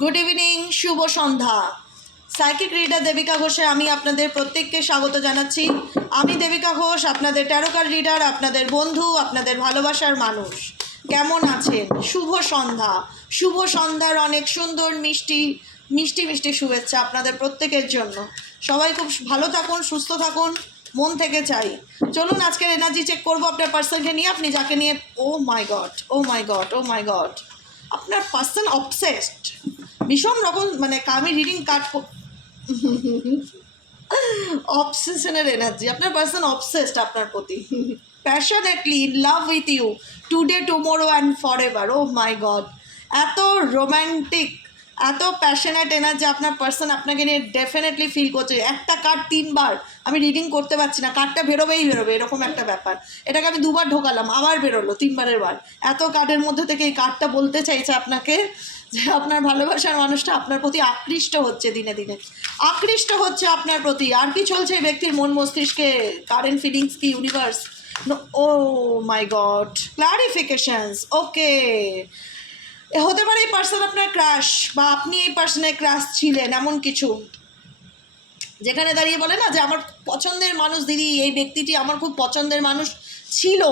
Good evening শুভ সন্ধ্যা। Psychic reader Debika ঘোষে আমি আপনাদের প্রত্যেককে স্বাগত জানাচ্ছি। আমি দেবিকা ঘোষ আপনাদের ট্যারোকার রিডার আপনাদের বন্ধু, আপনাদের ভালোবাসার মানুষ। কেমন আছেন? শুভ সন্ধ্যা। শুভ সন্ধ্যার অনেক সুন্দর, মিষ্টি মিষ্টি মিষ্টি শুভেচ্ছা আপনাদের প্রত্যেকের জন্য। সবাই খুব ভালো থাকুন, সুস্থ থাকুন, মন থেকে চাই। চলুন, আজকের এনার্জি চেক করব আপনার পার্সনকে নিয়ে। আপনি যাকে নিয়ে ও my God oh my God oh my God আপনার পার্সন অবসেসড ভীষণ রকম মানে আমি রিডিং কার্ড অবসেশনের এনার্জি আপনার পার্সন অবসেসড আপনার প্রতি। Passionately in love with you today tomorrow and forever oh my my god এত রোম্যান্টিক এত প্যাশনেট এনার্জি আপনার পার্সন আপনাকে নিয়ে ডেফিনেটলি ফিল করছে। একটা কার্ড তিনবার আমি রিডিং করতে পারছি না কার্ডটা বেরোবেই বেরোবে, এরকম একটা ব্যাপার। এটাকে আমি দুবার ঢোকালাম, আবার বেরোলো তিনবারের বার। এত কার্ডের মধ্যে থেকে এই কার্ডটা বলতে চাইছে আপনাকে যে আপনার ভালোবাসার মানুষটা আপনার প্রতি আকৃষ্ট হচ্ছে দিনে দিনে। আকৃষ্ট হচ্ছে আপনার প্রতি। আর কি চলছে এই ব্যক্তির মন মস্তিষ্কে? কারেন্ট ফিলিংস কি? Universe oh my God clarifications okay হতে পারে এই পার্সন আপনার ক্রাশ বা আপনি এই পার্সনের ক্রাশ ছিলেন, এমন কিছু। যেখানে দাঁড়িয়ে বলে না যে, আমার পছন্দের মানুষ, দিদি, এই ব্যক্তিটি আমার খুব পছন্দের মানুষ ছিল।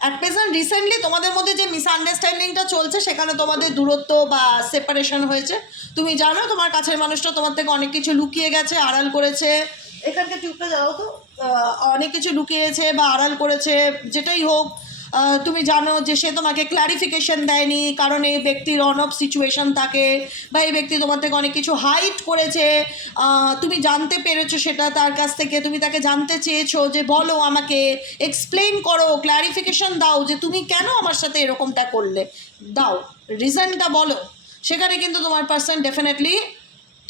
অ্যাট প্রেজেন্ট রিসেন্টলি তোমাদের মধ্যে যে মিসআন্ডারস্ট্যান্ডিংটা চলছে, সেখানে তোমাদের দূরত্ব বা সেপারেশন হয়েছে। তুমি জানো তোমার কাছের মানুষটা তোমার থেকে অনেক কিছু লুকিয়ে গেছে, আড়াল করেছে। এখানকার টিউবটা যাও তো অনেক কিছু লুকিয়েছে বা আড়াল করেছে, যেটাই হোক। তুমি জানো যে সে তোমাকে ক্ল্যারিফিকেশন দেয়নি কারণ এই ব্যক্তির অন অফ সিচুয়েশন থাকে বা এই ব্যক্তি তোমার থেকে অনেক কিছু হাইট করেছে। তুমি জানতে পেরেছ সেটা তার কাছ থেকে। তুমি তাকে জানতে চেয়েছো যে বলো আমাকে এক্সপ্লেন করো ক্ল্যারিফিকেশন দাও যে তুমি কেন আমার সাথে এরকমটা করলে। দাও রিজনটা বলো। সেখানে কিন্তু তোমার পার্সন ডেফিনেটলি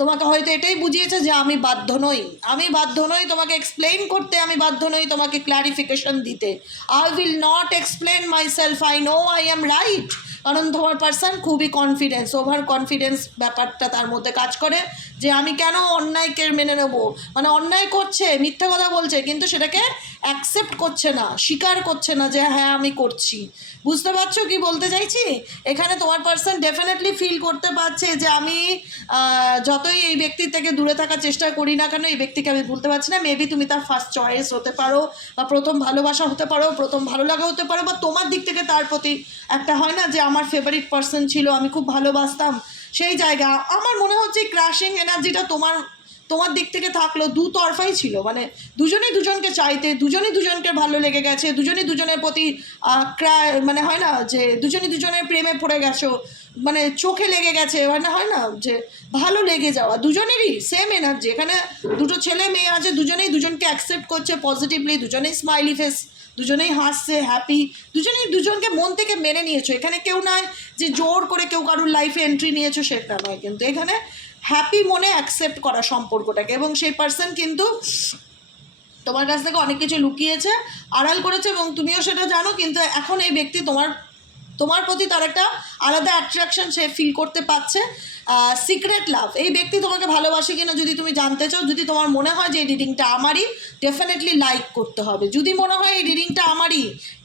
তোমাকে হয়তো এটাই বুঝিয়েছে যে আমি বাধ্য নই। আমি বাধ্য নই তোমাকে এক্সপ্লেন করতে, আমি বাধ্য নই তোমাকে ক্লারিফিকেশন দিতে। I will not explain myself I know I am right কারণ তোমার পার্সন খুবই কনফিডেন্স ওভার কনফিডেন্স ব্যাপারটা তার মধ্যে কাজ করে যে আমি কেন অন্যায়কে মেনে নেব? মানে অন্যায় করছে, মিথ্যা কথা বলছে, কিন্তু সেটাকে অ্যাকসেপ্ট করছে না, স্বীকার করছে না যে হ্যাঁ আমি করছি। বুঝতে পারছ কি বলতে চাইছি? এখানে তোমার পার্সন ডেফিনেটলি ফিল করতে পারছে যে আমি যতই এই ব্যক্তির থেকে দূরে থাকার চেষ্টা করি না কেন, এই ব্যক্তিকে আমি ভুলতে পারছি না। মেবি তুমি তার ফার্স্ট চয়েস হতে পারো, বা প্রথম ভালোবাসা হতে পারো, প্রথম ভালো লাগা হতে পারো, বা তোমার দিক থেকে তার প্রতি একটা হয় না যে আমার ফেভারিট পার্সন ছিল, আমি খুব ভালোবাসতাম সেই জায়গা। আমার মনে হচ্ছে ক্রাশিং এনার্জিটা তোমার তোমার দিক থেকে থাকল, দু তরফাই ছিল। মানে দুজনেই দুজনকে চাইতে, দুজনেই দুজনকে ভালো লেগে গেছে, দুজনেই দুজনের প্রতি মানে হয় না যে দুজনেই দুজনের প্রেমে পড়ে গেছো মানে চোখে লেগে গেছে মানে হয় না, যে ভালো লেগে যাওয়া, দুজনেরই সেম এনার্জি এখানে দুটো ছেলে মেয়ে আছে, দুজনেই দুজনকে অ্যাকসেপ্ট করছে পজিটিভলি দুজনেই স্মাইলি ফেস দুজনেই হাসছে হ্যাপি দুজনেই, দুজনকে মন থেকে মেনে নিয়েছো। এখানে কেউ নয় যে জোর করে কেউ কারোর লাইফে এন্ট্রি নিয়েছো, সেটা নয়। কিন্তু এখানে হ্যাপি মনে অ্যাকসেপ্ট করা সম্পর্কটাকে। এবং সেই পার্সন কিন্তু তোমার কাছ থেকে অনেক কিছু লুকিয়েছে, আড়াল করেছে এবং তুমিও সেটা জানো, কিন্তু এখন এই ব্যক্তি তোমার তোমার প্রতি তার একটা আলাদা অ্যাট্রাকশন সে ফিল করতে পারছে। সিক্রেট লাভ এই ব্যক্তি তোমাকে ভালোবাসে কিনা যদি তুমি জানতে চাও, যদি তোমার মনে হয় যে এই রিডিংটা আমারই ডেফিনেটলি লাইক করতে হবে। যদি মনে হয় এই রিডিংটা আমারই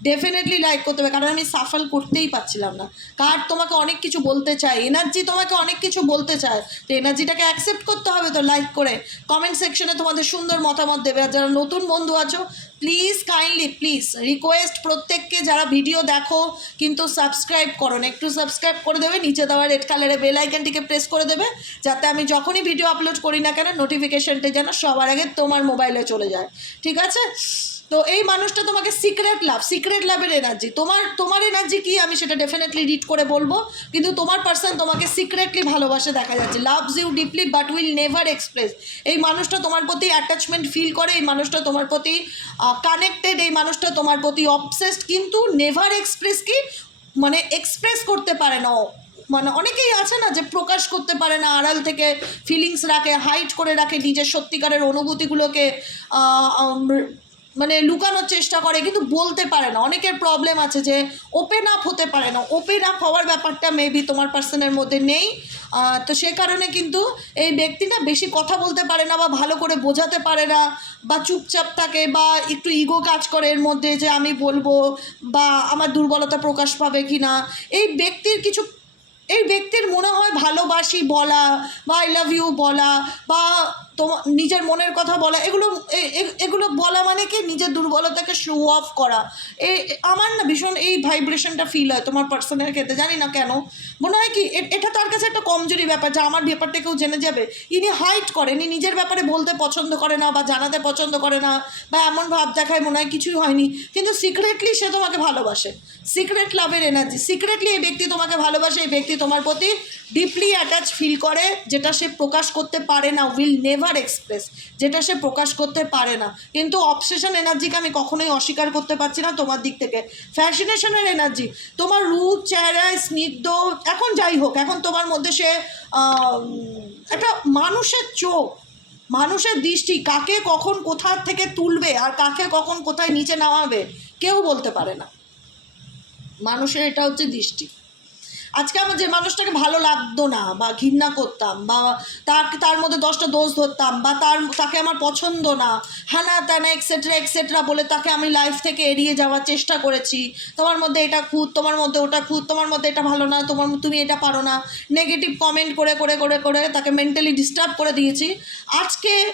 ডেফিনেটলি লাইক করতে হবে। কারণ আমি সাফল করতেই পারছিলাম না। কার তোমাকে অনেক কিছু বলতে চায়? এনার্জি তোমাকে অনেক কিছু বলতে চায়। তো এনার্জিটাকে অ্যাকসেপ্ট করতে হবে তো লাইক করে। কমেন্ট সেকশনে তোমাদের সুন্দর মতামত দেবে। আর যারা নতুন বন্ধু আছো প্লিজ কাইন্ডলি প্লিজ রিকোয়েস্ট প্রত্যেককে যারা ভিডিও দেখো, কিন্তু সাবস্ক্রাইব করো না। একটু সাবস্ক্রাইব করে দেবে, নিচে দেওয়া রেড কালারের বেল আইকনটিকে প্রেস করে দেবে, যাতে আমি যখনই ভিডিও আপলোড করি না কেন নোটিফিকেশনটা যেন সবার আগে তোমার মোবাইলে চলে যায়। ঠিক আছে? তো এই মানুষটা তোমাকে সিক্রেট লাভ সিক্রেট লাভের এনার্জি তোমার তোমার এনার্জি কি? আমি সেটা ডেফিনেটলি রিড করে বলব। কিন্তু তোমার পার্সন তোমাকে সিক্রেটলি ভালোবাসে দেখা যাচ্ছে। Loves you deeply but will never express এই মানুষটা তোমার প্রতি অ্যাটাচমেন্ট ফিল করে, এই মানুষটা তোমার প্রতি কানেক্টেড এই মানুষটা তোমার প্রতি অবসেসড কিন্তু নেভার এক্সপ্রেস কি? মানে এক্সপ্রেস করতে পারে না। মানে অনেকেই আছে না যে প্রকাশ করতে পারে না, আড়াল থেকে ফিলিংস রাখে হাইট করে রাখে নিজের সত্যিকারের অনুভূতিগুলোকে মানে লুকানোর চেষ্টা করে, কিন্তু বলতে পারে না। অনেকের প্রবলেম আছে যে ওপেন আপ হতে পারে না। ওপেন আপ হওয়ার ব্যাপারটা মেবি তোমার পার্সনের মধ্যে নেই। তো সে কারণে কিন্তু এই ব্যক্তিটা বেশি কথা বলতে পারে না বা ভালো করে বোঝাতে পারে না বা চুপচাপ থাকে বা একটু ইগো কাজ করে এর মধ্যে যে আমি বলব বা আমার দুর্বলতা প্রকাশ পাবে কি না এই ব্যক্তির কিছু, এই ব্যক্তির মনে হয় ভালোবাসি বলা বা আই লাভ ইউ বলা বা তোমার নিজের মনের কথা বলা, এগুলো এগুলো বলা মানে কি? নিজের দুর্বলতাকে শো অফ করা। এ আমার না ভীষণ এই ভাইব্রেশনটা ফিল হয় তোমার পার্সোনাল ক্ষেত্রে, জানি না কেন। মনে হয় কি এটা তার কাছে একটা কমজোরি ব্যাপার, যা আমার ব্যাপারটা কেউ জেনে যাবে। ইনি হাইট করেন, ইনি নিজের ব্যাপারে বলতে পছন্দ করে না বা জানাতে পছন্দ করে না বা এমন ভাব দেখায় মনে হয় কিছুই হয়নি। কিন্তু সিক্রেটলি সে তোমাকে ভালোবাসে। সিক্রেট লাভের এনার্জি সিক্রেটলি এই ব্যক্তি তোমাকে ভালোবাসে, এই ব্যক্তি তোমার প্রতি ডিপলি অ্যাটাচ ফিল করে, যেটা সে প্রকাশ করতে পারে না উইল নেভার এক্সপ্রেস যেটা সে প্রকাশ করতে পারে না। কিন্তু অবসেশন এনার্জিকে আমি কখনোই অস্বীকার করতে পারছি না তোমার দিক থেকে। ফ্যাশিনেশনের এনার্জি তোমার রূপ চেহারায় স্নিগ্ধ, এখন যাই হোক, এখন তোমার মধ্যে সে একটা মানুষের চোখ, মানুষের দৃষ্টি কাকে কখন কোথা থেকে তুলবে আর কাকে কখন কোথায় নিচে নামাবে, কেউ বলতে পারে না। মানুষের এটা হচ্ছে দৃষ্টি। আজকে আমার যে মানুষটাকে ভালো লাগতো না, বা ঘৃণা করতাম, বা তার তার মধ্যে দশটা দোষ ধরতাম, বা তার, তাকে আমার পছন্দ না হ্যানা ত্যানা এক্সেট্রা এক্সেট্রা বলে তাকে আমি লাইফ থেকে এড়িয়ে যাওয়ার চেষ্টা করেছি। তোমার মধ্যে এটা খুঁত, তোমার মধ্যে ওটা খুঁত, তোমার মধ্যে এটা ভালো না, তোমার, তুমি এটা পারো না। নেগেটিভ কমেন্ট করে করে করে করে তাকে মেন্টালি ডিস্টার্ব করে দিয়েছি। আজকে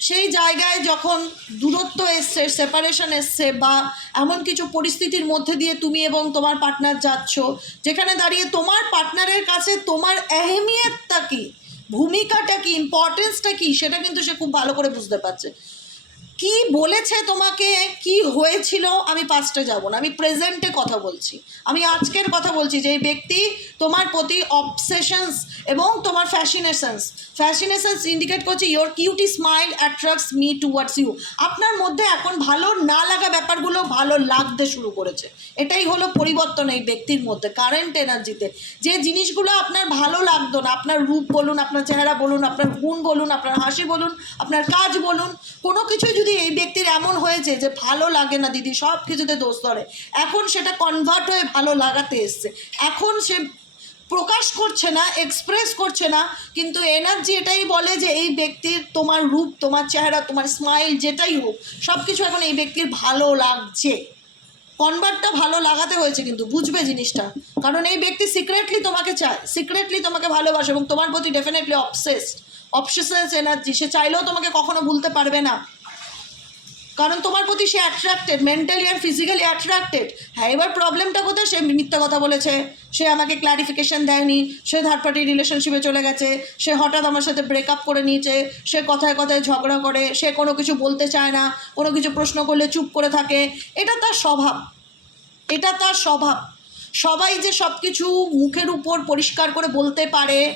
সেই জায়গায় যখন দূরত্ব এসছে সেপারেশন এসছে বা এমন কিছু পরিস্থিতির মধ্যে দিয়ে তুমি এবং তোমার পার্টনার যাচ্ছ, যেখানে দাঁড়িয়ে তোমার পার্টনারের কাছে তোমার এহেমিয়তটা কী, ভূমিকাটা কি ইম্পর্টেন্সটা কি, সেটা কিন্তু সে খুব ভালো করে বুঝতে পারছে। কি বলেছে তোমাকে? কি হয়েছিল? আমি পাস্টে যাব না, আমি প্রেজেন্টে কথা বলছি। আমি আজকের কথা বলছি যে এই ব্যক্তি তোমার প্রতি অবসেশনস এবং তোমার ফ্যাশিনেশনস ফ্যাশিনেশনস ইন্ডিকেট করছে your cutie smile attracts me towards you আপনার মধ্যে এখন ভালো না লাগা ব্যাপারগুলো ভালো লাগতে শুরু করেছে। এটাই হলো পরিবর্তন এই ব্যক্তির মধ্যে কারেন্ট এনার্জিতে যে জিনিসগুলো আপনার ভালো লাগতো না, আপনার রূপ বলুন, আপনার চেহারা বলুন, আপনার গুণ বলুন, আপনার হাসি বলুন, আপনার কাজ বলুন, কোনো কিছু যদি এই ব্যক্তির এমন হয়েছে যে ভালো লাগে না দিদি, সব কিছুতে দোষ ধরে, এখন সেটা কনভার্ট হয়ে ভালো লাগাতে এসছে। এখন সে প্রকাশ করছে না এক্সপ্রেস করছে না, কিন্তু এনার্জি এটাই বলে যে এই ব্যক্তির তোমার রূপ, তোমার চেহারা, তোমার স্মাইল যেটাই হোক সব কিছু এখন এই ব্যক্তির ভালো লাগছে। কনভার্টটা ভালো লাগাতে হয়েছে কিন্তু, বুঝবে জিনিসটা? কারণ এই ব্যক্তি সিক্রেটলি তোমাকে চায় সিক্রেটলি তোমাকে ভালোবাসে এবং তোমার প্রতি ডেফিনেটলি অবসেসড অবসেসেন্স এনার্জি সে চাইলেও তোমাকে কখনো ভুলতে পারবে না। কারণ তোমার প্রতি সে অ্যাট্রাক্টেড মেন্টালি আর ফিজিক্যালি অ্যাট্রাক্টেড হ্যাঁ এবার প্রবলেমটা কোথায়? সে মিথ্যা কথা বলেছে। সে আমাকে ক্লারিফিকেশন দেয়নি। সে থার্ড পার্টি রিলেশনশিপে চলে গেছে। সে হঠাৎ আমার সাথে ব্রেকআপ করে নিয়েছে। সে কথায় কথায় ঝগড়া করে। সে কোনো কিছু বলতে চায় না। কোনো কিছু প্রশ্ন করলে চুপ করে থাকে। এটা তার স্বভাব। এটা তার স্বভাব। সবাই যে সব কিছু মুখের উপর পরিষ্কার করে বলতে পারে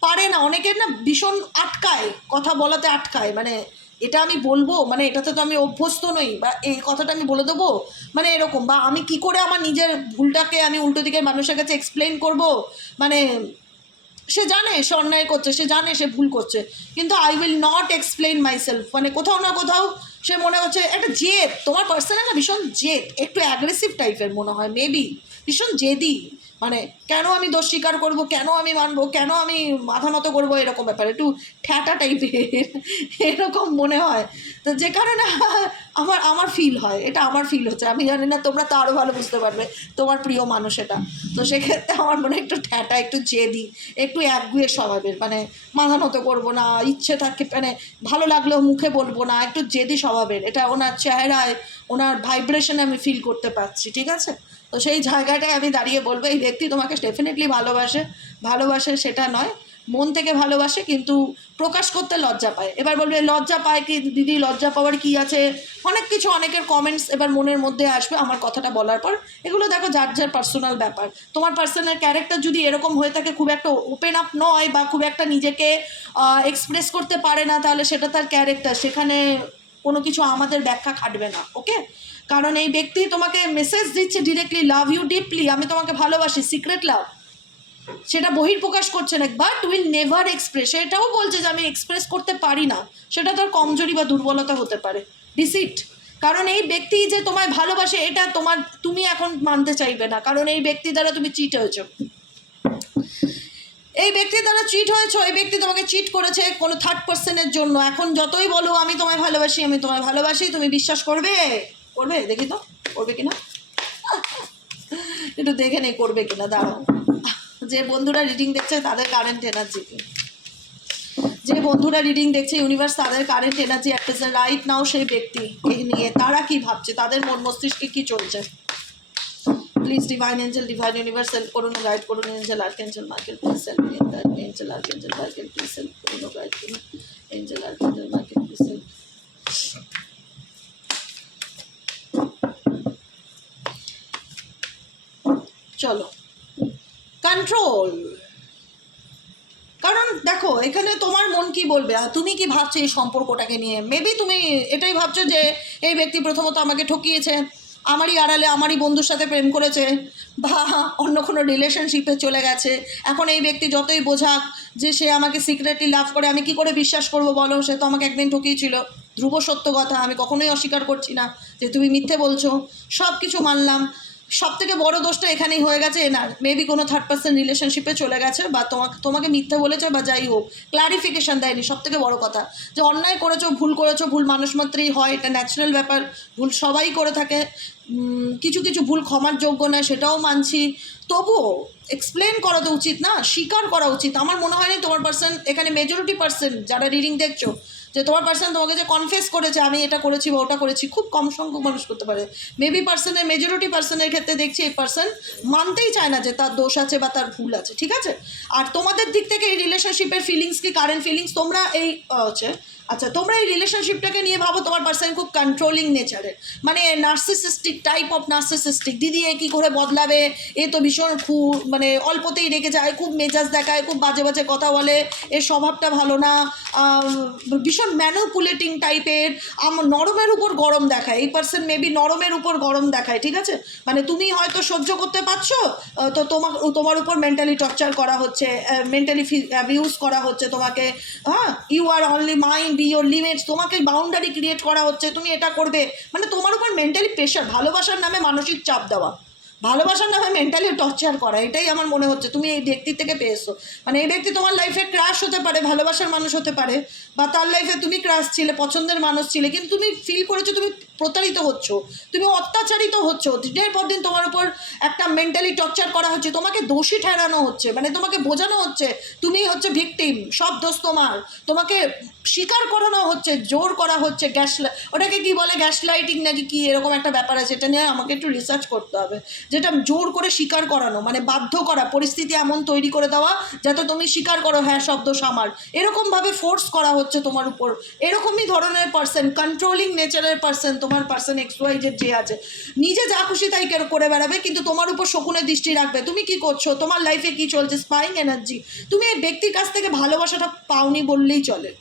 পারে না। অনেকের না ভীষণ আটকায়। কথা বলাতে আটকায়। মানে এটা আমি বলব? মানে এটাতে তো আমি অভ্যস্ত নই। বা এই কথাটা আমি বলে দেবো? মানে এরকম, বা আমি কি করে আমার নিজের ভুলটাকে আমি উল্টো দিকের মানুষের কাছে এক্সপ্লেন করব? মানে সে জানে, সে অন্যায় করছে, সে জানে, সে ভুল করছে। কিন্তু I will not explain myself মানে কোথাও না কোথাও সে মনে হচ্ছে একটা জেদ। তোমার পার্সোনাল না, ভীষণ জেদ। একটু অ্যাগ্রেসিভ টাইপের মনে হয় মেবি ভীষণ জেদি। মানে কেন আমি দোষ স্বীকার করব? কেন আমি মানবো? কেন আমি মাথা নত করব? এরকম ব্যাপার, একটু ঠ্যাটা টাইপের এরকম মনে হয়। তো যে কারণে আমার আমার ফিল হয়, এটা আমার ফিল হচ্ছে। আমি জানি না, তোমরা তো আরও ভালো বুঝতে পারবে, তোমার প্রিয় মানুষ এটা। তো সেক্ষেত্রে আমার মনে একটু ঠ্যাটা, একটু জেদি, একটু একগুয়ে স্বভাবের। মানে মাথা নত করব না, ইচ্ছে থাকে মানে ভালো লাগলেও মুখে বলব না, একটু জেদি স্বভাবের। এটা ওনার চেহারায়, ওনার ভাইব্রেশনে আমি ফিল করতে পারছি, ঠিক আছে? তো সেই জায়গাটায় আমি দাঁড়িয়ে বলব, এই ব্যক্তি তোমাকে ডেফিনেটলি ভালোবাসে। ভালোবাসে সেটা নয়, মন থেকে ভালোবাসে কিন্তু প্রকাশ করতে লজ্জা পায়। এবার বলবে, লজ্জা পায় কি? দিদি, লজ্জা পাওয়ার কি আছে? অনেক কিছু, অনেকের কমেন্টস এবার মনের মধ্যে আসবে আমার কথাটা বলার পর। এগুলো দেখো, যার যার পার্সোনাল ব্যাপার। তোমার পার্সোনাল ক্যারেক্টার যদি এরকম হয়ে থাকে, খুব একটা ওপেন আপ নয় বা খুব একটা নিজেকে এক্সপ্রেস করতে পারে না, তাহলে সেটা তার ক্যারেক্টার সেখানে কোনো কিছু আমাদের ব্যাখ্যা খাটবে না ওকে কারণ এই ব্যক্তি তোমাকে মেসেজ দিচ্ছে ডিরেক্টলি লাভ ইউ ডিপলি আমি তোমাকে ভালোবাসি সিক্রেট লাভ সেটা বহির্প্রকাশ করছে না বাট উইল নেভার এক্সপ্রেস সেটাও বলছে যে আমি এক্সপ্রেস করতে পারি না, সেটা তোর কমজোরি বা দুর্বলতা হতে পারে ডিসিট কারণ এই ব্যক্তি যে তোমায় ভালোবাসে, এটা তোমার, তুমি এখন মানতে চাইবে না, কারণ এই ব্যক্তি দ্বারা তুমি চিট হয়েছো। এই ব্যক্তি দ্বারা চিট হয়েছো, এই ব্যক্তি তোমাকে চিট করেছে কোনো থার্ড পার্সনের জন্য, এখন যতই বলো, আমি তোমায় ভালোবাসি, আমি তোমায় ভালোবাসি, তুমি বিশ্বাস করবে? করবে? দেখি তো, করবে কিনা? একটু দেখে নেই করবে কিনা, দাঁড়াও। যে বন্ধুরা রিডিং দেখছে, তাদের কারেন্ট এনার্জি যে বন্ধুরা রিডিং দেখছে ইউনিভার্স তাদের current energy present right now সেই ব্যক্তি নিয়ে তারা কি ভাবছে, তাদের মন মস্তিষ্কে কি চলছে? Please divine angel divine universe help করুন গাইড করুন angel archangel Michael please help angel archangel Michael please help করুন গাইড করুন angel archangel Michael please help চলো। কন্ট্রোল কারণ দেখো, এখানে তোমার মন কি বলবে? তুমি কি ভাবছ এই সম্পর্কটাকে নিয়ে? মেবি তুমি এটাই ভাবছ যে এই ব্যক্তি প্রথমত আমাকে ঠকিয়েছে, আমারই আড়ালে আমারই বন্ধুর সাথে প্রেম করেছে, বা অন্য কোনো রিলেশনশিপে চলে গেছে। এখন এই ব্যক্তি যতই বোঝাক যে সে আমাকে সিক্রেটলি লাভ করে, আমি কি করে বিশ্বাস করব বলো? সে তো আমাকে একদিন ঠকিয়েছিল। ধ্রুব সত্য কথা, আমি কখনোই অস্বীকার করছি না যে তুমি মিথ্যে বলছো। সব কিছু মানলাম। সব থেকে বড়ো দোষটা এখানেই হয়ে গেছে এনার মেবি কোনো থার্ড পার্সন রিলেশনশিপে চলে গেছে বা তোমাকে তোমাকে মিথ্যে বলেছে বা যাই হোক ক্লারিফিকেশান দেয়নি সব থেকে বড়ো কথা। যে অন্যায় করেছ, ভুল করেছ, ভুল মানুষ মাত্রেই হয়, এটা ন্যাচারাল ব্যাপার, ভুল সবাই করে থাকে। কিছু কিছু ভুল ক্ষমার যোগ্য না সেটাও মানছি। তবুও এক্সপ্লেন করা তো উচিত না, স্বীকার করা উচিত। আমার মনে হয়নি তোমার পার্সন এখানে মেজরিটি পার্সন যারা রিডিং দেখছ, যে তোমার পার্সন তোমাকে যে কনফেস করেছে, আমি এটা করেছি বা ওটা করেছি, খুব কম সংখ্যক মানুষ করতে পারে। মেবি পার্সনের মেজরিটি পার্সনের ক্ষেত্রে দেখছি এই পার্সন মানতেই চায় না যে তার দোষ আছে বা তার ভুল আছে, ঠিক আছে? আর তোমাদের দিক থেকে এই রিলেশনশিপের ফিলিংস কি কারেন্ট ফিলিংস তোমরা এই হচ্ছে আচ্ছা তোমরা এই রিলেশনশিপটাকে নিয়ে ভাবো, তোমার পার্সন খুব কন্ট্রোলিং নেচারের মানে নার্সিসিস্টিক টাইপ অফ নার্সিসিস্টিক দিদি এ কী করে বদলাবে? এ তো ভীষণ খু মানে অল্পতেই রেখে যায়, খুব মেজাজ দেখায়, খুব বাজে বাজে কথা বলে, এর স্বভাবটা ভালো না ভীষণ ম্যানুপুলেটিং টাইপের আম, নরমের উপর গরম দেখায়। এই পার্সন মেবি নরমের উপর গরম দেখায়, ঠিক আছে? মানে তুমি হয়তো সহ্য করতে পারছ তো তোমার তোমার উপর মেন্টালি টর্চার করা হচ্ছে মেন্টালি অ্যাবিউজ করা হচ্ছে তোমাকে হ্যাঁ? You are only mind be your limits তোমাকে বাউন্ডারি ক্রিয়েট করা হচ্ছে, তুমি এটা করবে। মানে তোমার উপর মেন্টালি প্রেশার ভালোবাসার নামে মানসিক চাপ দেওয়া। ভালোবাসার নামে মেন্টালি টর্চার করা, এটাই আমার মনে হচ্ছে, তুমি এই ব্যক্তির থেকে পেয়েছ। মানে এই ব্যক্তি তোমার লাইফে ক্রাশ হতে পারে, ভালোবাসার মানুষ হতে পারে, বা তার লাইফে তুমি ক্রাশ ছিলে, পছন্দের মানুষ ছিলে, কিন্তু তুমি ফিল করেছ, তুমি প্রতারিত হচ্ছ। তুমি অত্যাচারিত হচ্ছ। দিনের পর দিন তোমার উপর একটা মেন্টালি টর্চার করা হচ্ছে। তোমাকে দোষী ঠেরানো হচ্ছে। মানে তোমাকে বোঝানো হচ্ছে, তুমি হচ্ছে ভিকটিম সব দোষ তোমার। তোমাকে স্বীকার করানো হচ্ছে, জোর করা হচ্ছে গ্যাস ওটাকে কি বলে? গ্যাস লাইটিং নাকি কি? এরকম একটা ব্যাপার আছে। এটা নিয়ে আমাকে একটু রিসার্চ করতে হবে। যেটা জোর করে স্বীকার করানো মানে বাধ্য করা, পরিস্থিতি এমন তৈরি করে দেওয়া, যাতে তুমি স্বীকার করো হ্যাঁ সব দোষ আমার। এরকমভাবে ফোর্স করা হচ্ছে তোমার উপর। এরকমই ধরনের পার্সন কন্ট্রোলিং নেচারের পার্সন তোমার পার্সন এক্স ওয়াই যে আছে। নিজে যা খুশি তাই কের- বেড়াবে? কিন্তু তোমার উপর শকুনের দৃষ্টি রাখবে। তুমি কি করছ? তোমার লাইফে কি চলছে? স্পাইং এনার্জি তুমি এই ব্যক্তির কাছ থেকে ভালোবাসাটা পাওনি বললেই চলে।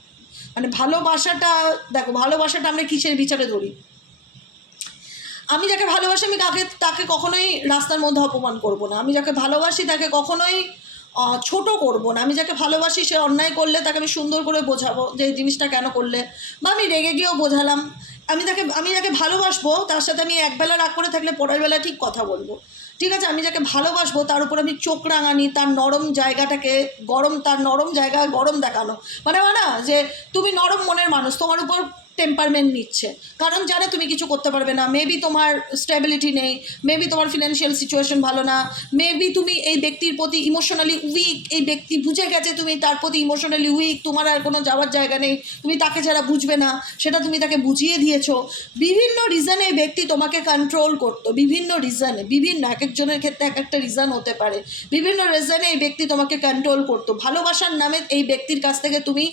মানে ভালোবাসাটা, দেখো, ভালোবাসাটা আমরা কিসের বিচারে ধরি? আমি যাকে ভালোবাসি, আমি তাকে তাকে কখনোই রাস্তার মধ্যে অপমান করব না। আমি যাকে ভালোবাসি, তাকে কখনোই ছোট করব না। আমি যাকে ভালোবাসি, সে অন্যায় করলে তাকে আমি সুন্দর করে বোঝাবো যে এই জিনিসটা কেন করলে। বা আমি রেগে গিয়েও বোঝালাম আমি তাকে, আমি যাকে ভালোবাসবো, তার সাথে আমি একবেলা রাগ করে থাকলে পরের বেলা ঠিক কথা বলব। ঠিক আছে, আমি যাকে ভালোবাসবো, তার উপর আমি চোখ রাঙানি, তার নরম জায়গাটাকে গরম, তার নরম জায়গা গরম দেখানো। মানে না যে তুমি নরম মনের মানুষ, তোমার উপর টেম্পারমেন্ট নিচ্ছে। কারণ জানে তুমি কিছু করতে পারবে না। মেবি তোমার স্টেবিলিটি নেই মেবি তোমার ফিনান্সিয়াল সিচুয়েশন ভালো না মেবি তুমি এই ব্যক্তির প্রতি ইমোশনালি উইক এই ব্যক্তি বুঝে গেছে তুমি তার প্রতি ইমোশনালি উইক তোমার আর কোনো যাওয়ার জায়গা নেই, তুমি তাকে যারা বুঝবে না, সেটা তুমি তাকে বুঝিয়ে দিয়েছ। বিভিন্ন রিজনে এই ব্যক্তি তোমাকে কন্ট্রোল করতো, বিভিন্ন রিজনে বিভিন্ন এক একজনের ক্ষেত্রে এক একটা রিজন হতে পারে। বিভিন্ন রিজনে এই ব্যক্তি তোমাকে কন্ট্রোল করতো। ভালোবাসার নামে এই ব্যক্তির কাছ থেকে তুমি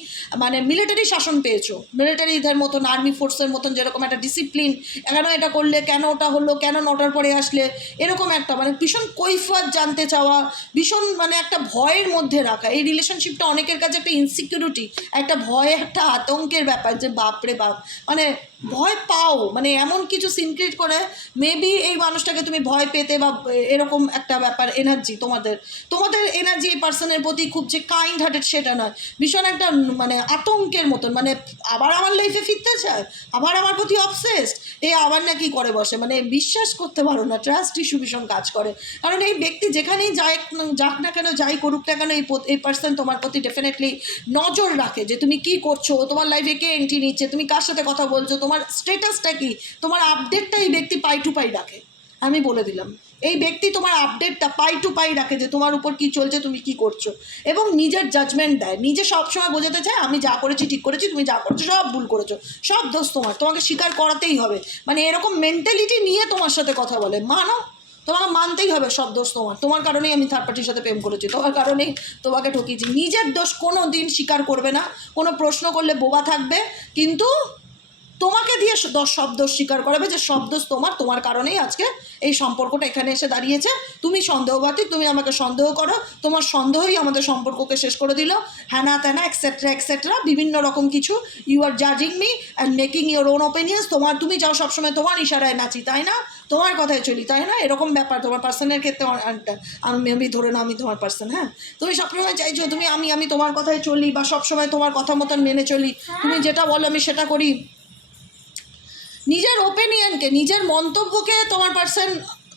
মানে মিলিটারি শাসন পেয়েছ। মিলিটারিদের মতন আর্মি ফোর্সের মতন যেরকম একটা ডিসিপ্লিন কেন এটা করলে, কেন ওটা হলো, কেন নটার পরে আসলে, এরকম একটা মানে ভীষণ কৈফাত জানতে চাওয়া, ভীষণ মানে একটা ভয়ের মধ্যে রাখা। এই রিলেশনশিপটা অনেকের কাছে একটা ইনসিকিউরিটি একটা ভয়, একটা আতঙ্কের ব্যাপার যে বাপরে বাপ। মানে ভয় পাও মানে এমন কিছু সিনক্রিট করে মেবি এই মানুষটাকে তুমি ভয় পেতে বা এরকম একটা ব্যাপার এনার্জি তোমাদের। তোমাদের এনার্জি এই পার্সনের প্রতি খুব যে কাইন্ড হার্টেড সেটা নয়। ভীষণ একটা মানে আতঙ্কের মতন মানে আবার আমার লাইফে ফিরতে চায়? আবার আমার প্রতি অবসেসড এ আবার না কি করে বসে। মানে বিশ্বাস করতে পারো না ট্রাস্ট ইস্যু ভীষণ কাজ করে। কারণ এই ব্যক্তি যেখানেই যায় যাক না কেন, যাই করুক না কেন, এই এই পার্সন তোমার প্রতি ডেফিনেটলি নজর রাখে যে তুমি কি করছ, তোমার লাইফে কে এন্ট্রি নিচ্ছে, তুমি কার সাথে কথা বলছো, তোমার স্টেটাসটা কি, তোমার আপডেটটা এই ব্যক্তি পাই টু পাই রাখে। আমি বলে দিলাম। এই ব্যক্তি তোমার আপডেটটা পাই টু পাই রাখে যে তোমার উপর কি চলছে, তুমি কি করছ। এবং নিজের জাজমেন্ট দেয়। নিজে সবসময় বোঝাতে চায়, আমি যা করেছি ঠিক করেছি, তুমি যা করছ সব ভুল করেছ। সব দোষ তোমার। তোমাকে স্বীকার করাতেই হবে। মানে এরকম মেন্টালিটি নিয়ে তোমার সাথে কথা বলে। মানো। তোমাকে মানতেই হবে সব দোষ তোমার। তোমার কারণেই আমি থার্ড পার্টির সাথে প্রেম করেছি। তোমার কারণেই তোমাকে ঠকিয়েছি। নিজের দোষ কোনো দিন স্বীকার করবে না। কোনো প্রশ্ন করলে বোবা থাকবে। কিন্তু তোমাকে দিয়ে সব দোষ স্বীকার করাবে যে সব দোষ তোমার তোমার কারণেই আজকে এই সম্পর্কটা এখানে এসে দাঁড়িয়েছে। তুমি সন্দেহবাতিক তুমি আমাকে সন্দেহ করো। তোমার সন্দেহই আমাদের সম্পর্ককে শেষ করে দিল। হ্যানা ত্যানা এক্সেট্রা এক্সেট্রা বিভিন্ন রকম কিছু। You are জাজিং me and making your own opinions তোমার তুমি চাও সবসময় তোমার ইশারায় নাচি তাই না? তোমার কথায় চলি তাই না? এরকম ব্যাপার। তোমার পার্সনের ক্ষেত্রে আমি আমি ধরে না আমি তোমার পার্সন হ্যাঁ? তুমি সবসময় চাইছো তুমি আমি আমি তোমার কথায় চলি বা সবসময় তোমার কথা মতন মেনে চলি। তুমি যেটা বলো আমি সেটা করি। নিজের ওপিনিয়নকে নিজের মন্তব্যকে তোমার পার্সন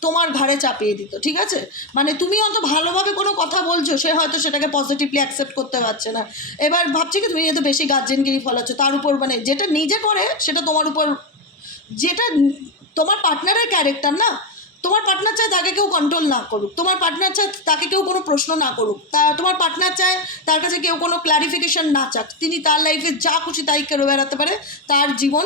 তোমার ঘাড়ে চাপিয়ে দিত, ঠিক আছে? মানে তুমি অত ভালোভাবে কোনো কথা বলছো, সে হয়তো সেটাকে পজিটিভলি অ্যাকসেপ্ট করতে পারছে না। এবার ভাবছি কি, তুমি এত বেশি গার্জেনগিরি ফলাচ্ছ তার উপর মানে যেটা নিজে করে, সেটা তোমার উপর, যেটা তোমার পার্টনারের ক্যারেক্টার না, তোমার পার্টনার চায় তাকে কেউ কন্ট্রোল না করুক, তোমার পার্টনার চায় তাকে কেউ কোনো প্রশ্ন না করুক, তা তোমার পার্টনার চায় তার কাছে কেউ কোনো ক্লারিফিকেশন না চাক, তিনি তার লাইফে যা খুশি তাই করে বেড়াতে পারে, তার জীবন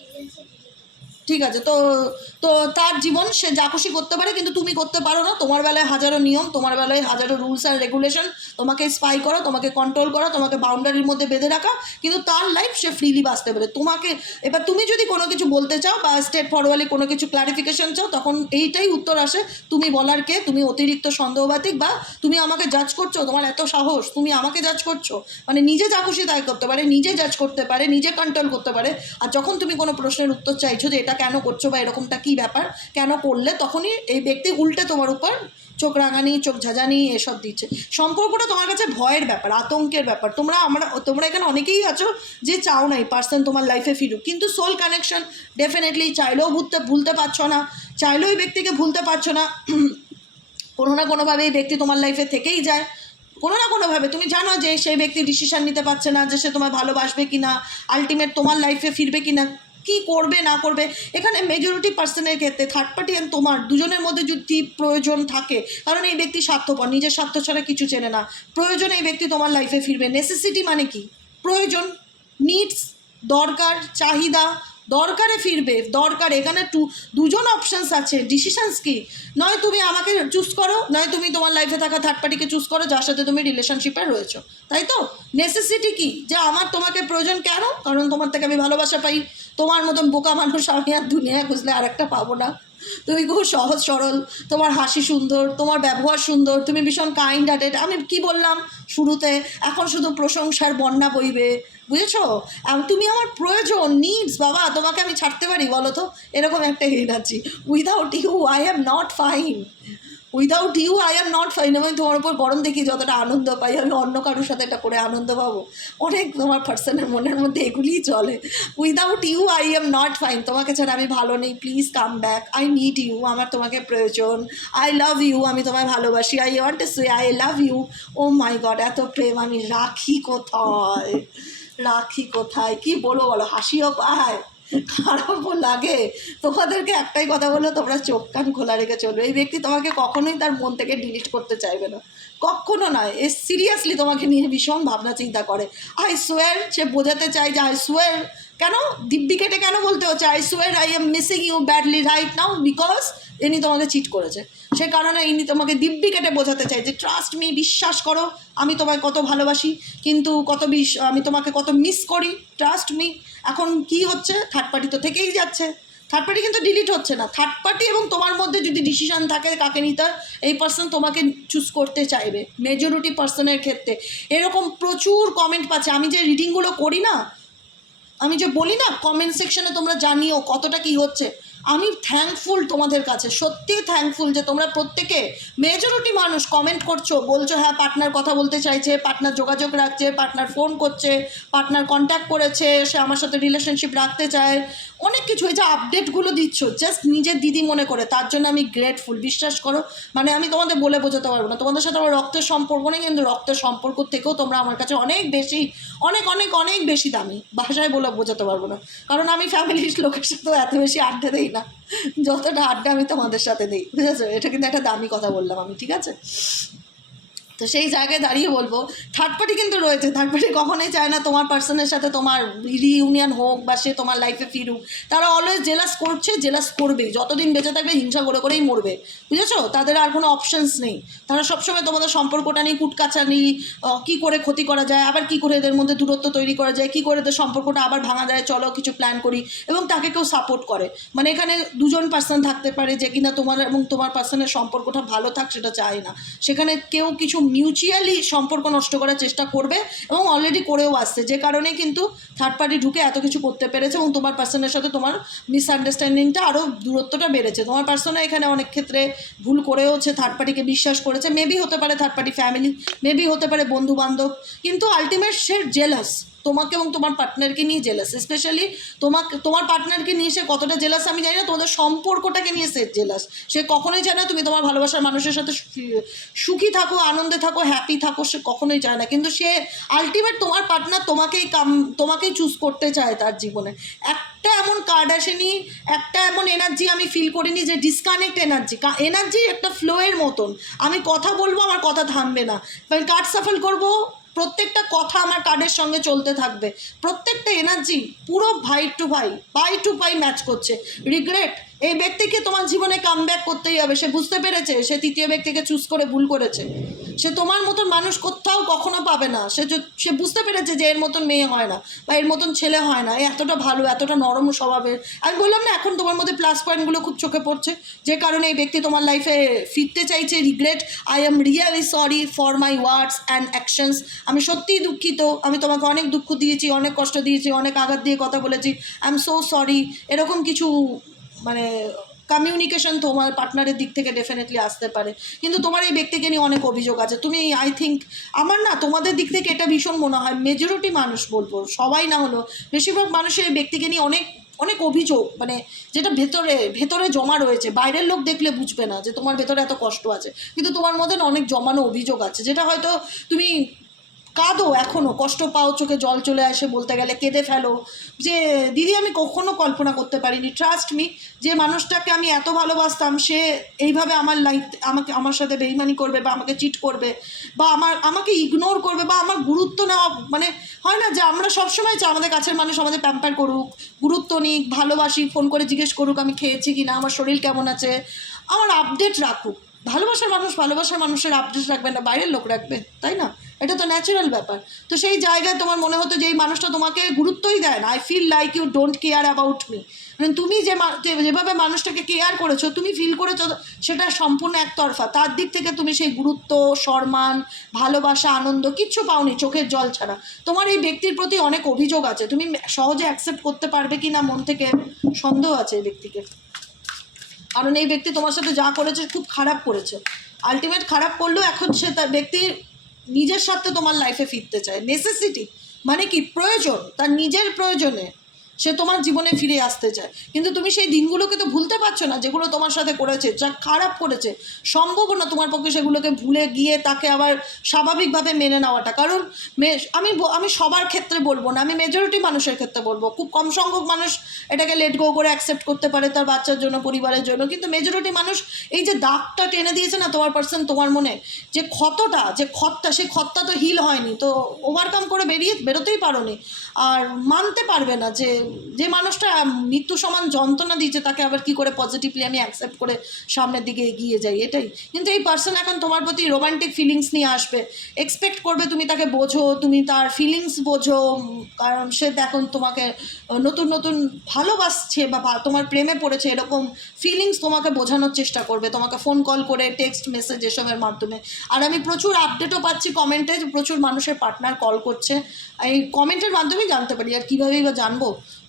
ঠিক আছে, তো তো তার জীবন সে যা খুশি করতে পারে, কিন্তু তুমি করতে পারো না। তোমার বেলায় হাজারো নিয়ম, তোমার বেলায় হাজারো রুলস অ্যান্ড রেগুলেশন তোমাকে স্পাই করো, তোমাকে কন্ট্রোল করা, তোমাকে বাউন্ডারির মধ্যে বেঁধে রাখা। কিন্তু তার লাইফ সে ফ্রিলি বাঁচতে পারে। তোমাকে, এবার তুমি যদি কোনো কিছু বলতে চাও বা স্টেট ফরওয়ার্ডলি কোনো কিছু ক্লারিফিকেশন চাও, তখন এইটাই উত্তর আসে, তুমি বলার কে? তুমি অতিরিক্ত সন্দেহবাতিক বা তুমি আমাকে জাজ করছ, তোমার এত সাহস, তুমি আমাকে জাজ করছ। মানে নিজে যা খুশি তাই করতে পারে, নিজে জাজ করতে পারে, নিজে কন্ট্রোল করতে পারে। আর যখন তুমি কোনো প্রশ্নের উত্তর চাইছো যে এটা কেন করছ বা এরকমটা কী ব্যাপার? কেন করলে তখনই এই ব্যক্তি উল্টে তোমার উপর চোখ রাঙানি, চোখ ঝাঁঝানি এসব দিচ্ছে। সম্পর্কটা তোমার কাছে ভয়ের ব্যাপার, আতঙ্কের ব্যাপার। তোমরা আমরা, তোমরা এখানে অনেকেই আছো যে চাও নাই পার্সন তোমার লাইফে ফিরুক। কিন্তু সোল কানেকশন ডেফিনেটলি চাইলেও ভুলতে ভুলতে পারছ না। চাইলেও এই ব্যক্তিকে ভুলতে পারছ না। কোনো না কোনোভাবে এই ব্যক্তি তোমার লাইফে থেকেই যায়। কোনো না কোনোভাবে, তুমি জানো যে সেই ব্যক্তি ডিসিশান নিতে পারছে না যে সে তোমায় ভালোবাসবে কি না আলটিমেট তোমার লাইফে ফিরবে কি না কী করবে, না করবে? এখানে মেজরিটি পার্সনের ক্ষেত্রে থার্ড পার্টি অ্যান্ড তোমার দুজনের মধ্যে যদি প্রয়োজন থাকে, কারণ এই ব্যক্তি স্বার্থপর, নিজের স্বার্থ ছাড়া কিছু চেনে না। প্রয়োজন এই ব্যক্তি তোমার লাইফে ফিরবে। নেসেসিটি মানে কি? প্রয়োজন নিডস দরকার, চাহিদা, দরকারে ফিরবে, দরকার। এখানে টু দুজন অপশানস আছে। ডিসিশানস কি? নয় তুমি আমাকে চুজ করো, নয় তুমি তোমার লাইফে থাকা থার্ড পার্টিকে চুজ করো, যার সাথে তুমি রিলেশনশিপে রয়েছো। তাই তো? নেসেসিটি কি? যে আমার তোমাকে প্রয়োজন কেন? কারণ তোমার থেকে আমি ভালোবাসা পাই। তোমার মতন বোকা মানুষ আমি আর দুনিয়া খুঁজলে আর একটা পাবো না। তুমি খুব সহজ সরল, তোমার হাসি সুন্দর, তোমার ব্যবহার সুন্দর, তুমি ভীষণ কাইন্ড হার্টেড আমি কি বললাম শুরুতে? এখন শুধু প্রশংসার বন্যা বইবে, বুঝেছ? তুমি আমার প্রয়োজন নিডস বাবা, তোমাকে আমি ছাড়তে পারি, বলো তো? এরকম একটা energy without you I am not fine without you I am not fine আমি তোমার উপর গরম দেখি যতটা আনন্দ পাই, আমি অন্য কারোর সাথে এটা করে আনন্দ পাবো। অনেক তোমার পার্সনের মনের মধ্যে এগুলিই চলে। Without you I am not fine তোমাকে ছাড়া আমি ভালো নেই। Please come back I need you আমার তোমাকে প্রয়োজন। আই লাভ ইউ আমি তোমায় ভালোবাসি। I want say I love you oh my God এত প্রেম আমি রাখি কোথায়? রাখি কোথায়? কি বলব বলো? হাসিও পায়। খারাপও লাগে। তোমাদেরকে একটাই কথা বলল তোমরা চোখ কান খোলা রেখে চলবে এই ব্যক্তি তোমাকে কখনোই তার মন থেকে ডিলিট করতে চাইবে না। কখনো নয়, এ সিরিয়াসলি তোমাকে নিয়ে ভীষণ ভাবনা চিন্তা করে। আই সোয়ার সে বোঝাতে চায় যে আই সোয়ার কেন? দিব্যি কেটে কেন বলতে হচ্ছে? I swear I am missing you badly right now because ইনি তোমাকে চিট করেছে। সে কারণে ইনি তোমাকে দিব্যি কেটে বোঝাতে চাই যে ট্রাস্ট মি বিশ্বাস করো, আমি তোমায় কত ভালোবাসি, কিন্তু কত বিশ আমি তোমাকে কত মিস করি ট্রাস্ট মি এখন কি হচ্ছে? থার্ড পার্টি তো থেকেই যাচ্ছে। থার্ড পার্টি কিন্তু ডিলিট হচ্ছে না। থার্ড পার্টি এবং তোমার মধ্যে যদি ডিসিশন থাকে কাকে নিতে, এই পার্সন তোমাকে চুজ করতে চাইবে মেজরিটি পার্সনের ক্ষেত্রে। এরকম প্রচুর কমেন্ট পাচ্ছে। আমি যে রিডিংগুলো করি না, আমি যে বলি না কমেন্ট সেকশনে তোমরা জানিও কতটা কি হচ্ছে। আমি থ্যাঙ্কফুল তোমাদের কাছে, সত্যিই থ্যাঙ্কফুল যে তোমরা প্রত্যেকে মেজরিটি মানুষ কমেন্ট করছ, বলছো হ্যাঁ পার্টনার কথা বলতে চাইছে পার্টনার যোগাযোগ রাখছে পার্টনার ফোন করছে পার্টনার কন্ট্যাক্ট করেছে, সে আমার সাথে রিলেশনশিপ রাখতে চায়, অনেক কিছু, এই যে আপডেটগুলো দিচ্ছ জাস্ট নিজের দিদি মনে করে, তার জন্য আমি গ্রেটফুল বিশ্বাস করো মানে আমি তোমাদের বলে বোঝাতে পারব না, তোমাদের সাথে আমার রক্তের সম্পর্ক নেই, কিন্তু রক্তের সম্পর্ক থেকেও তোমরা আমার কাছে অনেক বেশি, অনেক অনেক অনেক বেশি দামি, ভাষায় বলে বোঝাতে পারব না, কারণ আমি ফ্যামিলির লোকের সাথেও এত বেশি আড্ডা দিই না। যতটা আড্ডা আমি তোমাদের সাথে দিই, বুঝেছ? এটা কিন্তু একটা দামি কথা বললাম আমি, ঠিক আছে? তো সেই জায়গায় দাঁড়িয়ে বলব থার্ড পার্টি কিন্তু রয়েছে থার্ড পার্টি কখনোই চায় না তোমার পার্সনের সাথে তোমার রিইউনিয়ন হোক বা সে তোমার লাইফে ফিরুক। তারা অলওয়েজ জেলাস করছে জেলাস করবে যতদিন বেঁচে থাকবে হিংসা করে করেই মরবে। বুঝেছ? তাদের আর কোনো অপশনস নেই। তারা সবসময় তোমাদের সম্পর্কটা নিয়ে কুটকাচানি আহ, কী করে ক্ষতি করা যায় আবার কী করে এদের মধ্যে দূরত্ব তৈরি করা যায় কী করে এদের সম্পর্কটা আবার ভাঙা যায় চলো কিছু প্ল্যান করি এবং তাকে কেউ সাপোর্ট করে। মানে এখানে দুজন পার্সন থাকতে পারে যে কিনা তোমার এবং তোমার পার্সনের সম্পর্কটা ভালো থাক সেটা চায় না। সেখানে কেউ কিছু মিউচুয়ালি সম্পর্ক নষ্ট করার চেষ্টা করবে এবং অলরেডি করেও আসছে। যে কারণে কিন্তু থার্ড পার্টি ঢুকে এত কিছু করতে পেরেছে এবং তোমার পার্সনের সাথে তোমার মিসআন্ডারস্ট্যান্ডিংটা আরও দূরত্বটা বেড়েছে। তোমার পার্সনে এখানে অনেক ক্ষেত্রে ভুল করেওছে থার্ড পার্টিকে বিশ্বাস করেছে। মেবি হতে পারে থার্ড পার্টি ফ্যামিলি মেবি হতে পারে বন্ধু বান্ধব কিন্তু আলটিমেট সে জেলাস তোমাকে এবং তোমার পার্টনারকে নিয়ে জেলাস স্পেশালি তোমাকে, তোমার পার্টনারকে নিয়ে সে কতটা জেলাস আমি জানি না, তোমাদের সম্পর্কটাকে নিয়ে সে জেলাস সে কখনোই চায় না তুমি তোমার ভালোবাসার মানুষের সাথে সুখী- থাকো, আনন্দে থাকো হ্যাপি থাকো, সে কখনোই চায় না। কিন্তু সে আলটিমেট তোমার পার্টনার তোমাকেই কাম, তোমাকেই চুজ করতে চায় তার জীবনে। একটা এমন কার্ড আসেনি, একটা এমন এনার্জি আমি ফিল করিনি যে ডিসকানেক্ট এনার্জি এনার্জি একটা ফ্লোয়ের মতন। আমি কথা বলব, আমার কথা থামবে না। কার্ড সাফল করব প্রত্যেকটা কথা আমার কার্ডের সঙ্গে চলতে থাকবে। প্রত্যেকটা এনার্জি পুরো ভাই টু ভাই পাই টু পাই ম্যাচ করছে। রিগ্রেট এই ব্যক্তিকে তোমার জীবনে কাম করতেই হবে। সে বুঝতে পেরেছে, সে তৃতীয় ব্যক্তিকে চুজ করে ভুল করেছে। সে তোমার মতন মানুষ কোথাও কখনো পাবে না। সে সে বুঝতে পেরেছে যে এর মতন মেয়ে হয় না বা এর মতন ছেলে হয় না। এতটা ভালো, এতটা নরম স্বভাবের। আমি বললাম না, এখন তোমার মধ্যে প্লাস পয়েন্টগুলো খুব চোখে পড়ছে। যে কারণে এই ব্যক্তি তোমার লাইফে ফিরতে চাইছে regret I am really sorry for my words and actions আমি সত্যিই দুঃখিত। আমি তোমাকে অনেক দুঃখ দিয়েছি, অনেক কষ্ট দিয়েছি, অনেক আঘাত দিয়ে কথা বলেছি। আই এম সো সরি এরকম কিছু মানে কমিউনিকেশন তোমার পার্টনারের দিক থেকে ডেফিনেটলি আসতে পারে। কিন্তু তোমার এই ব্যক্তিকে নিয়ে অনেক অভিযোগ আছে। তুমি আই থিঙ্ক আমার না, তোমাদের দিক থেকে এটা ভীষণ মনে হয় মেজরিটি মানুষ বলব, সবাই না হলো বেশিরভাগ মানুষের এই ব্যক্তিকে নিয়ে অনেক অনেক অভিযোগ মানে যেটা ভেতরে ভেতরে জমা রয়েছে, বাইরের লোক দেখলে বুঝবে না যে তোমার ভেতরে এত কষ্ট আছে। কিন্তু তোমার মধ্যে অনেক জমানো অভিযোগ আছে, যেটা হয়তো তুমি কাঁদো এখনও কষ্ট পাও, চোখে জল চলে আসে বলতে গেলে, কেঁদে ফেলো। যে, দিদি, আমি কখনো কল্পনা করতে পারিনি। ট্রাস্ট মি যে মানুষটাকে আমি এত ভালোবাসতাম, সে এইভাবে আমার লাইফ আমাকে, আমার সাথে বেইমানি করবে বা আমাকে চিট করবে বা আমার, আমাকে ইগনোর করবে বা আমার গুরুত্ব নেওয়া মানে হয় না যে আমরা সবসময় চাই আমাদের কাছের মানুষ আমাদের প্যাম্পার করুক, গুরুত্ব নিক, ভালোবাসি ফোন করে জিজ্ঞেস করুক আমি খেয়েছি কি না আমার শরীর কেমন আছে, আমার আপডেট রাখুক। ভালোবাসার মানুষ, ভালোবাসার মানুষের আপডেট রাখবে না, বাইরের লোক রাখবে, তাই না? এটা তো ন্যাচারাল ব্যাপার। তো সেই জায়গায় তোমার মনে হতো যে এই মানুষটা তোমাকে গুরুত্বই দেয় না। I feel like you don't care about me মানে তুমি যে- যেভাবে মানুষটাকে কেয়ার করেছ, তুমি ফিল করেছ, সেটা সম্পূর্ণ একতরফা। তার দিক থেকে তুমি সেই গুরুত্ব, সম্মান, ভালোবাসা, আনন্দ কিচ্ছু পাওনি, চোখের জল ছাড়া। তোমার এই ব্যক্তির প্রতি অনেক অভিযোগ আছে। তুমি সহজে অ্যাকসেপ্ট করতে পারবে কি না মন থেকে সন্দেহ আছে এই ব্যক্তিকে। কারণ এই ব্যক্তি তোমার সাথে যা করেছে খুব খারাপ করেছে। আলটিমেট খারাপ করলেও এখন সে তার ব্যক্তি নিজের সাথে তোমার লাইফে ফিরতে চায়। নেসেসিটি মানে কি? প্রয়োজন। তার নিজের প্রয়োজনে। সে তোমার জীবনে ফিরে আসতে চায়। কিন্তু তুমি সেই দিনগুলোকে তো ভুলতে পারছ না, যেগুলো তোমার সাথে করেছে, যা খারাপ করেছে। সম্ভব না তোমার পক্ষে সেগুলোকে ভুলে গিয়ে তাকে আবার স্বাভাবিকভাবে মেনে নেওয়াটা। কারণ আমি আমি সবার ক্ষেত্রে বলব না, আমি মেজরিটি মানুষের ক্ষেত্রে বলব। খুব কম সংখ্যক মানুষ এটাকে লেট গো করে অ্যাকসেপ্ট করতে পারে তার বাচ্চার জন্য, পরিবারের জন্য। কিন্তু মেজরিটি মানুষ এই যে দাগটা টেনে দিয়েছে না, তোমার পার্সন তোমার মনে, যে ক্ষতটা যে ক্ষতটা, সেই ক্ষতটা তো হিল হয়নি। তো ওভারকাম করে বেরিয়ে, বেরোতেই পারোনি। আর মানতে পারবে না যে যে মানুষটা মৃত্যু সমান যন্ত্রণা দিয়েছে তাকে আবার কি করে পজিটিভলি আমি অ্যাকসেপ্ট করে সামনের দিকে এগিয়ে যাই, এটাই। কিন্তু এই পার্সন এখন তোমার প্রতি রোমান্টিক ফিলিংস নিয়ে আসবে। এক্সপেক্ট করবে তুমি তাকে বোঝো, তুমি তার ফিলিংস বোঝো কারণ সে দেখুন তোমাকে নতুন নতুন ভালোবাসছে বা তোমার প্রেমে পড়েছে, এরকম ফিলিংস তোমাকে বোঝানোর চেষ্টা করবে। তোমাকে ফোন কল করে টেক্সট মেসেজ এসবের মাধ্যমে। আর আমি প্রচুর আপডেটও পাচ্ছি কমেন্টে প্রচুর মানুষের পার্টনার কল করছে। এই কমেন্টের মাধ্যমেই জানতে পারি আর কীভাবেই বা জানব।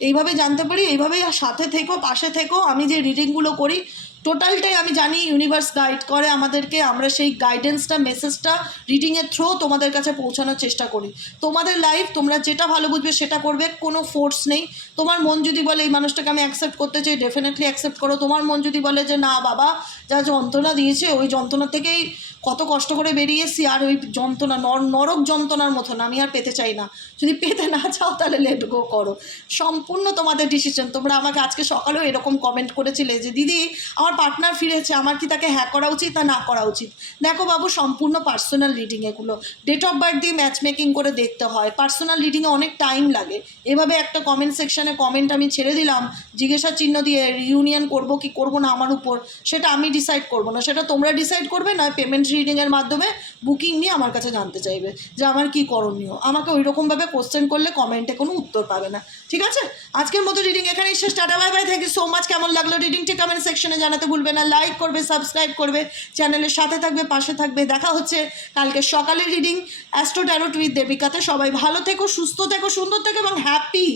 এইভাবে জানতে পারি, এইভাবেই সাথে থেকো, পাশে থেকো, আমি যে রিডিংগুলো করি টোটালটাই আমি জানি ইউনিভার্স গাইড করে আমাদেরকে, আমরা সেই গাইডেন্সটা মেসেজটা রিডিংয়ের থ্রো তোমাদের কাছে পৌঁছানোর চেষ্টা করি। তোমাদের লাইফ তোমরা যেটা ভালো বুঝবে সেটা করবে, কোনো ফোর্স নেই। তোমার মন যদি বলে এই মানুষটাকে আমি অ্যাকসেপ্ট করতে চাই ডেফিনেটলি অ্যাকসেপ্ট করো। তোমার মন যদি বলে যে না বাবা যা যন্ত্রণা দিয়েছে, ওই যন্ত্রণা থেকেই কত কষ্ট করে বেরিয়ে এসছি আর ওই যন্ত্রণা, নর, নরক যন্ত্রণার মতন, আমি আর পেতে চাই না। যদি পেতে না চাও, তাহলে লেট গো করো। সম্পূর্ণ তোমাদের ডিসিশন তোমরা আমাকে আজকে সকালেও এরকম কমেন্ট করেছিলে যে, দিদি, আমার পার্টনার ফিরেছে, আমার কি তাকে হ্যাঁ করা উচিত না না করা উচিত? দেখো বাবু, সম্পূর্ণ পার্সোনাল রিডিং এগুলো। ডেট অফ বার্থ দিয়ে ম্যাচ মেকিং করে দেখতে হয়। পার্সোনাল রিডিংয়ে অনেক টাইম লাগে। এভাবে একটা কমেন্ট সেকশানে কমেন্ট আমি ছেড়ে দিলাম জিজ্ঞাসা চিহ্ন দিয়ে রিউনিয়ন করব কি করব না আমার উপর, সেটা আমি ডিসাইড করব না। সেটা তোমরা ডিসাইড করবে নয় পেমেন্ট রিডিংয়ের মাধ্যমে বুকিং নিয়ে আমার কাছে জানতে চাইবে যে আমার কি করণীয়। আমাকে ওই রকমভাবে কোশ্চেন করলে কমেন্টে কোনো উত্তর পাবে না। ঠিক আছে? আজকের মতো রিডিং এখানেই শেষ। Tata bye bye thank you so much কেমন লাগল রিডিংটি কমেন্ট সেকশনে জানাতে ভুলবে না। লাইক করবে সাবস্ক্রাইব করবে। চ্যানেলের সাথে থাকবে, পাশে থাকবে। দেখা হচ্ছে কালকে সকালের রিডিং অ্যাস্ট্রো ট্যারোট উইথ দেবিকাতে সবাই ভালো থেকো, সুস্থ থেকো, সুন্দর থেকো এবং হ্যাপি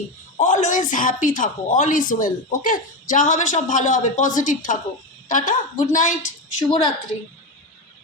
অলওয়েজ হ্যাপি থাকো অল ইজ ওয়েল ওকে যা হবে সব ভালো হবে পজিটিভ থাকো। টাটা গুড নাইট শুভরাত্রি।